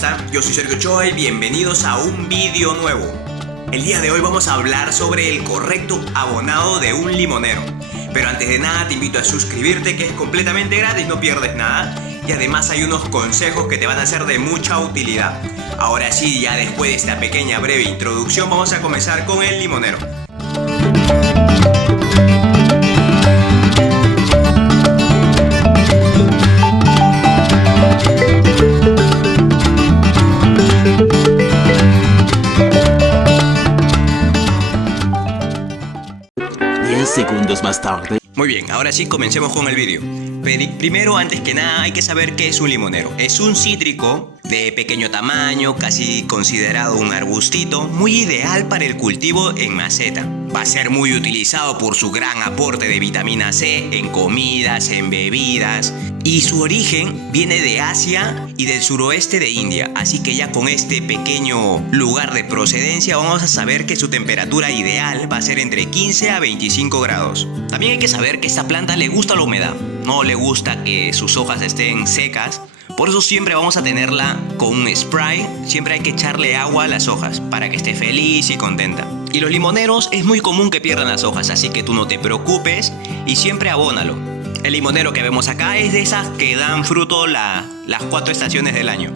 están? Yo soy Sergio Ochoa y bienvenidos a un vídeo nuevo. El día de hoy vamos a hablar sobre el correcto abonado de un limonero. Pero antes de nada te invito a suscribirte, que es completamente gratis, no pierdes nada. Y además hay unos consejos que te van a ser de mucha utilidad. Ahora sí, ya después de esta pequeña breve introducción, vamos a comenzar con el limonero. Segundos más tarde. Muy bien, ahora sí comencemos con el vídeo. Primero, antes que nada, hay que saber qué es un limonero. Es un cítrico de pequeño tamaño, casi considerado un arbustito, muy ideal para el cultivo en maceta. Va a ser muy utilizado por su gran aporte de vitamina C en comidas, en bebidas. Y su origen viene de Asia y del suroeste de India. Así que ya con este pequeño lugar de procedencia vamos a saber que su temperatura ideal va a ser entre 15 a 25 grados. También hay que saber que esta planta le gusta la humedad. No le gusta que sus hojas estén secas. Por eso siempre vamos a tenerla con un spray. Siempre hay que echarle agua a las hojas para que esté feliz y contenta. Y los limoneros es muy común que pierdan las hojas, así que tú no te preocupes y siempre abónalo. El limonero que vemos acá es de esas que dan fruto las 4 estaciones del año.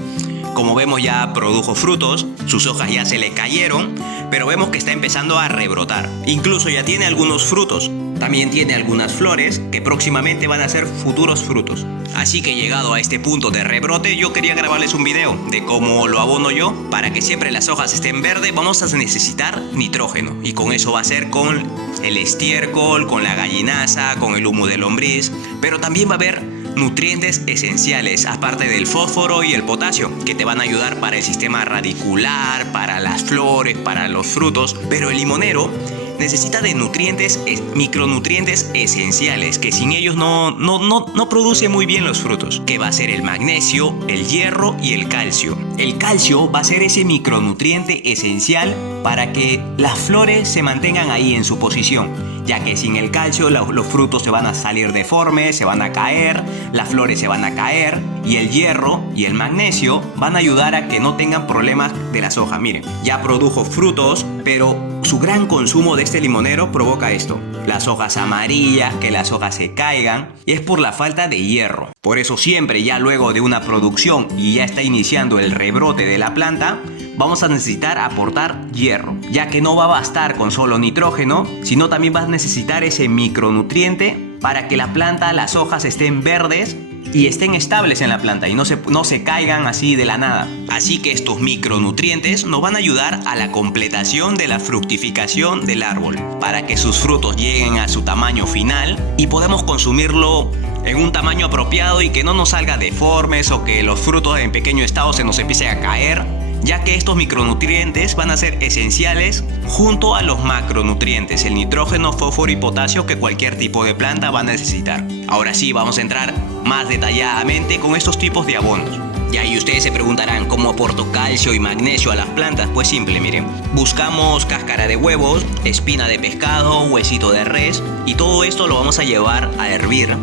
Como vemos, ya produjo frutos, sus hojas ya se le cayeron, pero vemos que está empezando a rebrotar. Incluso ya tiene algunos frutos. También tiene algunas flores que próximamente van a ser futuros frutos. Así que llegado a este punto de rebrote, yo quería grabarles un video de cómo lo abono yo. Para que siempre las hojas estén verdes, vamos a necesitar nitrógeno. Y con eso va a ser con el estiércol, con la gallinaza, con el humo de lombriz. Pero también va a haber nutrientes esenciales, aparte del fósforo y el potasio, que te van a ayudar para el sistema radicular, para las flores, para los frutos. Pero el limonero necesita de nutrientes, micronutrientes esenciales, que sin ellos no produce muy bien los frutos, que va a ser el magnesio, el hierro y el calcio. El calcio va a ser ese micronutriente esencial para que las flores se mantengan ahí en su posición, ya que sin el calcio los frutos se van a salir deformes, se van a caer, las flores se van a caer, y el hierro y el magnesio van a ayudar a que no tengan problemas de las hojas. Miren, ya produjo frutos, pero su gran consumo de este limonero provoca esto: las hojas amarillas, que las hojas se caigan, y es por la falta de hierro. Por eso siempre, ya luego de una producción y ya está iniciando el rebrote de la planta, vamos a necesitar aportar hierro, ya que no va a bastar con solo nitrógeno, sino también vas a necesitar ese micronutriente para que la planta, las hojas estén verdes y estén estables en la planta y no se caigan así de la nada. Así que estos micronutrientes nos van a ayudar a la completación de la fructificación del árbol, para que sus frutos lleguen a su tamaño final y podemos consumirlo en un tamaño apropiado y que no nos salga deformes o que los frutos en pequeño estado se nos empiecen a caer, ya que estos micronutrientes van a ser esenciales junto a los macronutrientes, el nitrógeno, fósforo y potasio, que cualquier tipo de planta va a necesitar. Ahora sí, vamos a entrar más detalladamente con estos tipos de abonos. Y ahí ustedes se preguntarán, ¿cómo aporto calcio y magnesio a las plantas? Pues simple, miren. Buscamos cáscara de huevos, espina de pescado, huesito de res, y todo esto lo vamos a llevar a hervir.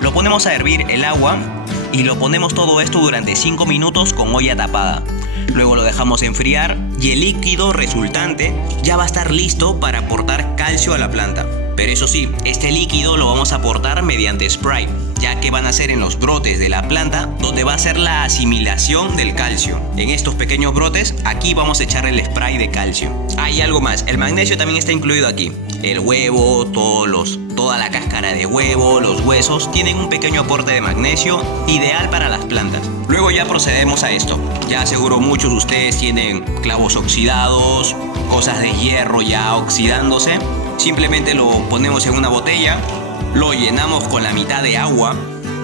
Lo ponemos a hervir el agua y lo ponemos todo esto durante 5 minutos con olla tapada. Luego lo dejamos enfriar y el líquido resultante ya va a estar listo para aportar calcio a la planta. Pero eso sí, este líquido lo vamos a aportar mediante spray, ya que van a ser en los brotes de la planta donde va a ser la asimilación del calcio. En estos pequeños brotes, aquí vamos a echar el spray de calcio. Hay algo más, el magnesio también está incluido aquí. El huevo, toda la cáscara de huevo, los huesos, tienen un pequeño aporte de magnesio ideal para las plantas. Luego ya procedemos a esto. Ya seguro muchos de ustedes tienen clavos oxidados, cosas de hierro ya oxidándose. Simplemente lo ponemos en una botella, lo llenamos con la mitad de agua,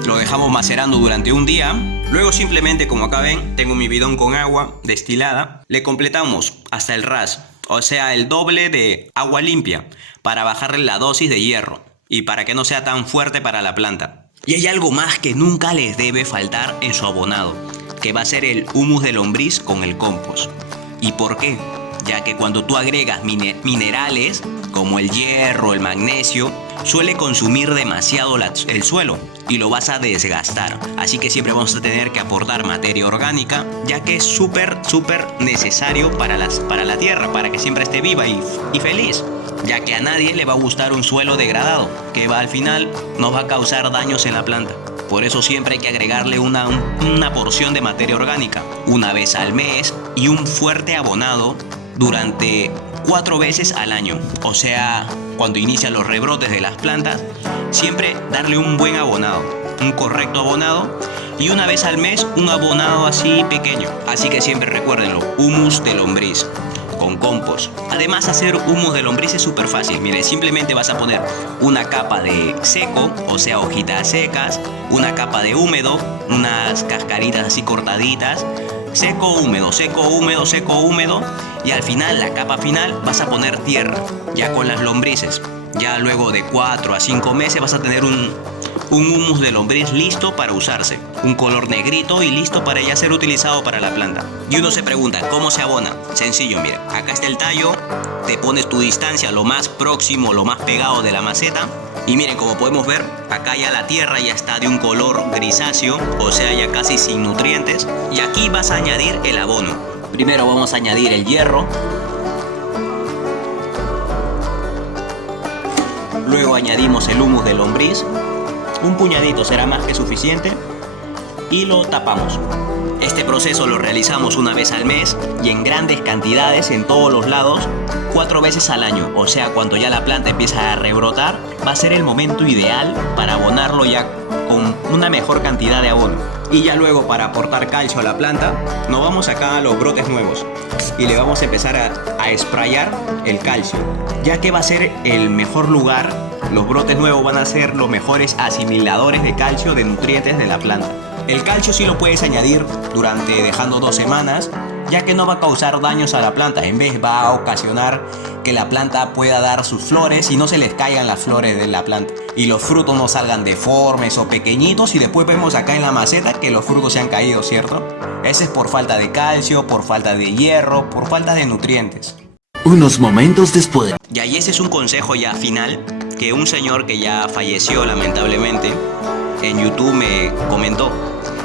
lo dejamos macerando durante un día. Luego simplemente, como acá ven, tengo mi bidón con agua destilada, le completamos hasta el ras, o sea el doble de agua limpia, para bajarle la dosis de hierro y para que no sea tan fuerte para la planta. Y hay algo más que nunca les debe faltar en su abonado, que va a ser el humus de lombriz con el compost. ¿Y por qué? ya que cuando tú agregas minerales como el hierro, el magnesio, suele consumir demasiado el suelo y lo vas a desgastar. Así que siempre vamos a tener que aportar materia orgánica, ya que es súper necesario para la tierra, para que siempre esté viva y feliz, ya que a nadie le va a gustar un suelo degradado, que al final nos va a causar daños en la planta. Por eso siempre hay que agregarle una porción de materia orgánica una vez al mes y un fuerte abonado durante 4 veces al año. O sea, cuando inician los rebrotes de las plantas, siempre darle un buen abonado, un correcto abonado, y una vez al mes un abonado así pequeño. Así que siempre recuérdenlo, humus de lombriz con compost. Además, hacer humus de lombriz es súper fácil. Mire, simplemente vas a poner una capa de seco, o sea, hojitas secas, una capa de húmedo, unas cascaritas así cortaditas, seco, húmedo, seco, húmedo, seco, húmedo, y al final, la capa final, vas a poner tierra, ya con las lombrices. Ya luego de 4 a 5 meses vas a tener un humus de lombriz listo para usarse, un color negrito y listo para ya ser utilizado para la planta. Y uno se pregunta, ¿cómo se abona? Sencillo, mira, acá está el tallo, te pones tu distancia lo más próximo, lo más pegado de la maceta, y miren, como podemos ver, acá ya la tierra ya está de un color grisáceo, o sea, ya casi sin nutrientes, y aquí vas a añadir el abono. Primero vamos a añadir el hierro, luego añadimos el humus de lombriz, un puñadito será más que suficiente, y lo tapamos. Este proceso lo realizamos una vez al mes y en grandes cantidades en todos los lados, 4 veces al año. O sea, cuando ya la planta empieza a rebrotar, va a ser el momento ideal para abonarlo ya con una mejor cantidad de abono. Y ya luego, para aportar calcio a la planta, nos vamos acá a los brotes nuevos y le vamos a empezar a sprayar el calcio, ya que va a ser el mejor lugar. Los brotes nuevos van a ser los mejores asimiladores de calcio, de nutrientes de la planta. El calcio sí lo puedes añadir dejando 2 semanas, ya que no va a causar daños a la planta. En vez, va a ocasionar que la planta pueda dar sus flores y no se les caigan las flores de la planta y los frutos no salgan deformes o pequeñitos, y después vemos acá en la maceta que los frutos se han caído, ¿cierto? Ese es por falta de calcio, por falta de hierro, por falta de nutrientes. Unos momentos después. Y ahí ese es un consejo ya final que un señor que ya falleció lamentablemente en YouTube me comentó,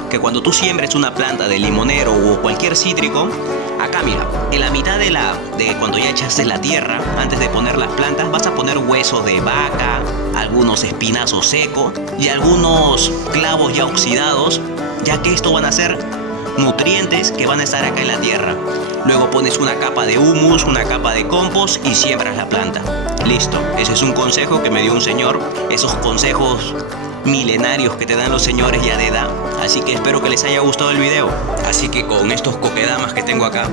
que cuando tú siembres una planta de limonero o cualquier cítrico, acá mira, en la mitad de cuando ya echaste la tierra, antes de poner las plantas, vas a poner huesos de vaca, algunos espinazos secos y algunos clavos ya oxidados, ya que esto van a ser nutrientes que van a estar acá en la tierra. Luego pones una capa de humus, una capa de compost y siembras la planta. Listo, ese es un consejo que me dio un señor, esos consejos milenarios que te dan los señores ya de edad. Así que espero que les haya gustado el video. Así que con estos coquedamas que tengo acá,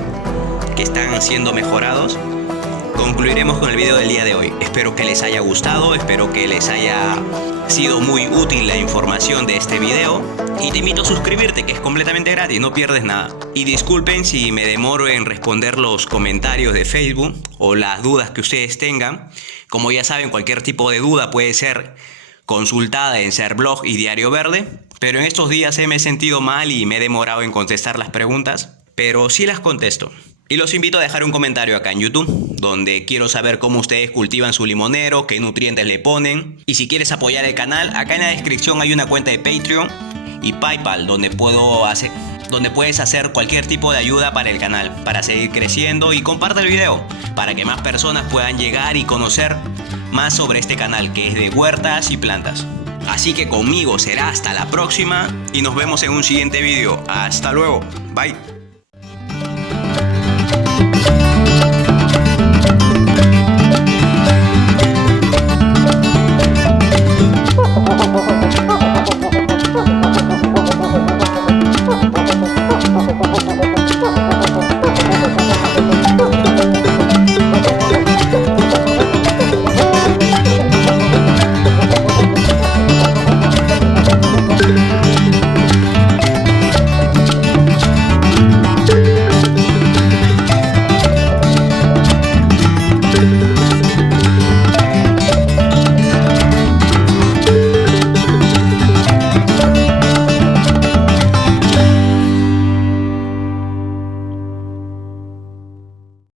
que están siendo mejorados, concluiremos con el video del día de hoy. Espero que les haya gustado, espero que les haya sido muy útil la información de este video, y te invito a suscribirte, que es completamente gratis, no pierdes nada. Y disculpen si me demoro en responder los comentarios de Facebook o las dudas que ustedes tengan. Como ya saben, cualquier tipo de duda puede ser consultada en Serblog y Diario Verde, pero en estos días me he sentido mal y me he demorado en contestar las preguntas, pero sí las contesto. Y los invito a dejar un comentario acá en YouTube, donde quiero saber cómo ustedes cultivan su limonero, qué nutrientes le ponen. Y si quieres apoyar el canal, acá en la descripción hay una cuenta de Patreon y PayPal, donde puedes hacer cualquier tipo de ayuda para el canal, para seguir creciendo, y comparte el video, para que más personas puedan llegar y conocer más sobre este canal, que es de huertas y plantas. Así que conmigo será hasta la próxima y nos vemos en un siguiente video. Hasta luego, bye.